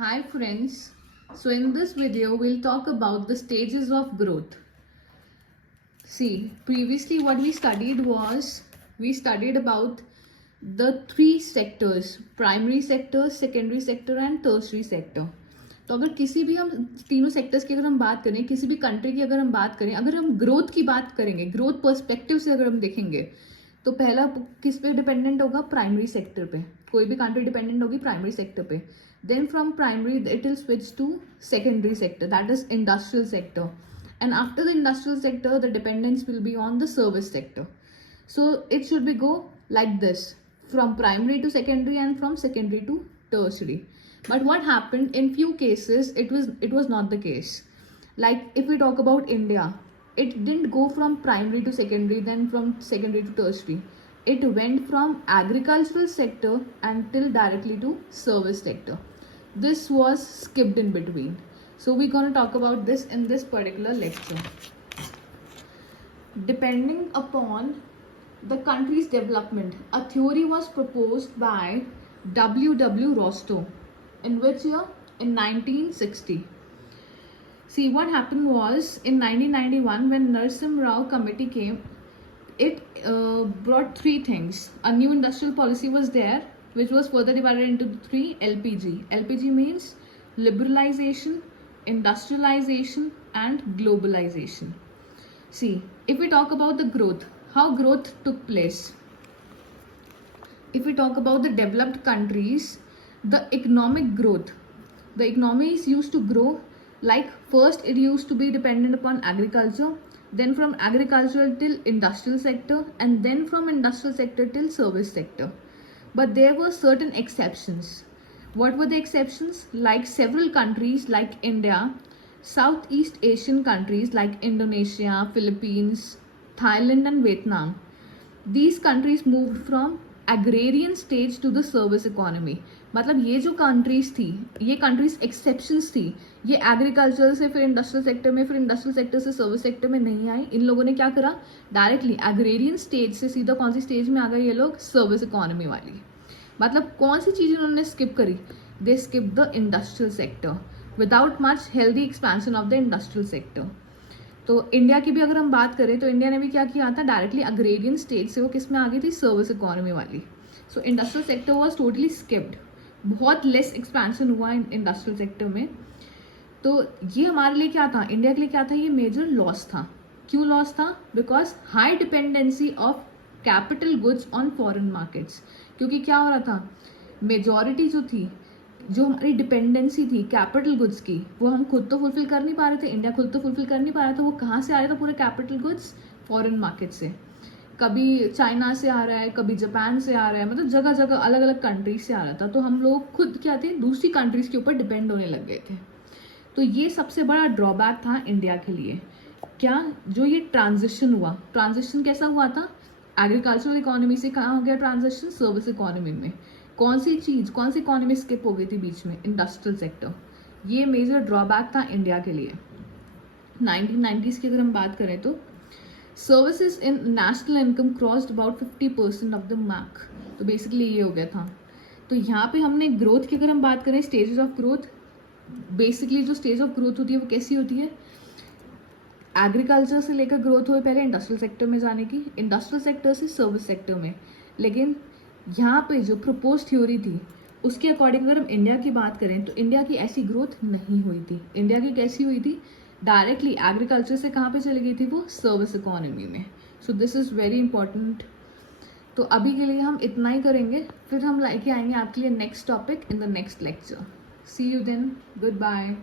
Hi friends, so in this video we'll talk about the stages of growth. See, previously what we studied was, we studied about the three sectors, primary sector, secondary sector and tertiary sector. तो अगर किसी भी हम तीनों sectors की अगर हम बात करें, किसी भी कंट्री की अगर हम बात करें, अगर हम ग्रोथ की बात करेंगे, ग्रोथ पर्सपेक्टिव से अगर हम देखेंगे, तो पहला किस पे डिपेंडेंट होगा? प्राइमरी सेक्टर पे. कोई भी कंट्री डिपेंडेंट होगी प्राइमरी सेक्टर पे. Then from primary it will switch to secondary sector, that is industrial sector. And after the industrial sector, the dependence will be on the service sector. So it should be go like this, from primary to secondary and from secondary to tertiary. But what happened in few cases, it was not the case. Like if we talk about India, it didn't go from primary to secondary, then from secondary to tertiary. It went from agricultural sector until directly to service sector. This was skipped in between. So we're going to talk about this in this particular lecture. Depending upon the country's development, a theory was proposed by W. Rostow. In which year? In 1960. See, what happened was in 1991 when Narsingh Rao committee came, it brought three things. A new industrial policy was there, which was further divided into three LPG. LPG means liberalization, industrialization and globalization. See, if we talk about the growth, how growth took place. If we talk about the developed countries, the economic growth, the economies used to grow like first it used to be dependent upon agriculture, then from agricultural till industrial sector, and then from industrial sector till service sector. But there were certain exceptions. What were the exceptions? Like several countries like India, Southeast Asian countries like Indonesia, Philippines, Thailand and Vietnam. These countries moved from agrarian stage to the service economy. मतलब ये जो countries थी, ये countries exceptions थी, ये agriculture से फिर industrial sector में, फिर industrial sector से service sector में नहीं आई. इन लोगों ने क्या करा? Directly agrarian stage से सीधा कौन सी stage में आ गए ये लोग? Service economy वाली. मतलब कौन सी चीज़ उन्होंने स्किप करी? They skip the industrial sector without much healthy expansion of the industrial sector. तो इंडिया की भी अगर हम बात करें तो इंडिया ने भी क्या किया था? डायरेक्टली अग्रेरियन स्टेज से वो किस में आ गई थी? सर्विस इकोनॉमी वाली. सो industrial sector was totally skipped. बहुत लेस एक्सपेंशन हुआ इंडस्ट्रियल सेक्टर में. तो ये हमारे लिए क्या था? इंडिया के लिए क्या था? ये मेजर लॉस था. क्यों लॉस था? Because high dependency of capital goods on foreign markets. क्योंकि क्या हो रहा था? मेजॉरिटी जो थी, जो हमारी डिपेंडेंसी थी कैपिटल गुड्स की, वो हम खुद तो फुलफिल कर नहीं पा रहे थे. इंडिया खुद तो फुलफिल कर नहीं पा रहा था. वो कहाँ से आ रहा था? पूरे कैपिटल गुड्स फॉरेन मार्केट से. कभी चाइना से आ रहा है, कभी जापान से आ रहा है, मतलब जगह जगह अलग अलग कंट्रीज से आ रहा था. तो हम लोग खुद क्या थे? दूसरी कंट्रीज के ऊपर डिपेंड होने लग गए थे. तो ये सबसे बड़ा ड्रॉबैक था इंडिया के लिए. क्या? जो ये ट्रांजिशन हुआ, ट्रांजिशन कैसा हुआ था? एग्रीकल्चरल इकोनॉमी से कहाँ हो गया ट्रांजिशन? सर्विस इकोनॉमी में. कौन सी चीज़, कौन सी इकोनॉमी स्किप हो गई थी बीच में? Industrial sector. ये मेजर ड्रॉबैक था इंडिया के लिए. 1990s की अगर हम बात करें तो services in national income crossed about 50% of the mark. तो बेसिकली ये हो गया था. तो यहाँ पे हमने ग्रोथ की अगर हम बात करें, स्टेजेस ऑफ ग्रोथ, बेसिकली जो स्टेज ऑफ ग्रोथ होती है वो कैसी होती है? एग्रीकल्चर से लेकर ग्रोथ हुई पहले इंडस्ट्रियल सेक्टर में जाने की, इंडस्ट्रियल सेक्टर से सर्विस सेक्टर में. लेकिन यहाँ पे जो प्रपोज थ्योरी थी उसके अकॉर्डिंग अगर हम इंडिया की बात करें तो इंडिया की ऐसी ग्रोथ नहीं हुई थी. इंडिया की कैसी हुई थी? डायरेक्टली एग्रीकल्चर से कहाँ पे चली गई थी? वो सर्विस इकोनॉमी में. So this is very important. तो अभी के लिए हम इतना ही करेंगे, फिर हम लेके आएंगे आपके लिए next topic in the next lecture. See you then. Good bye.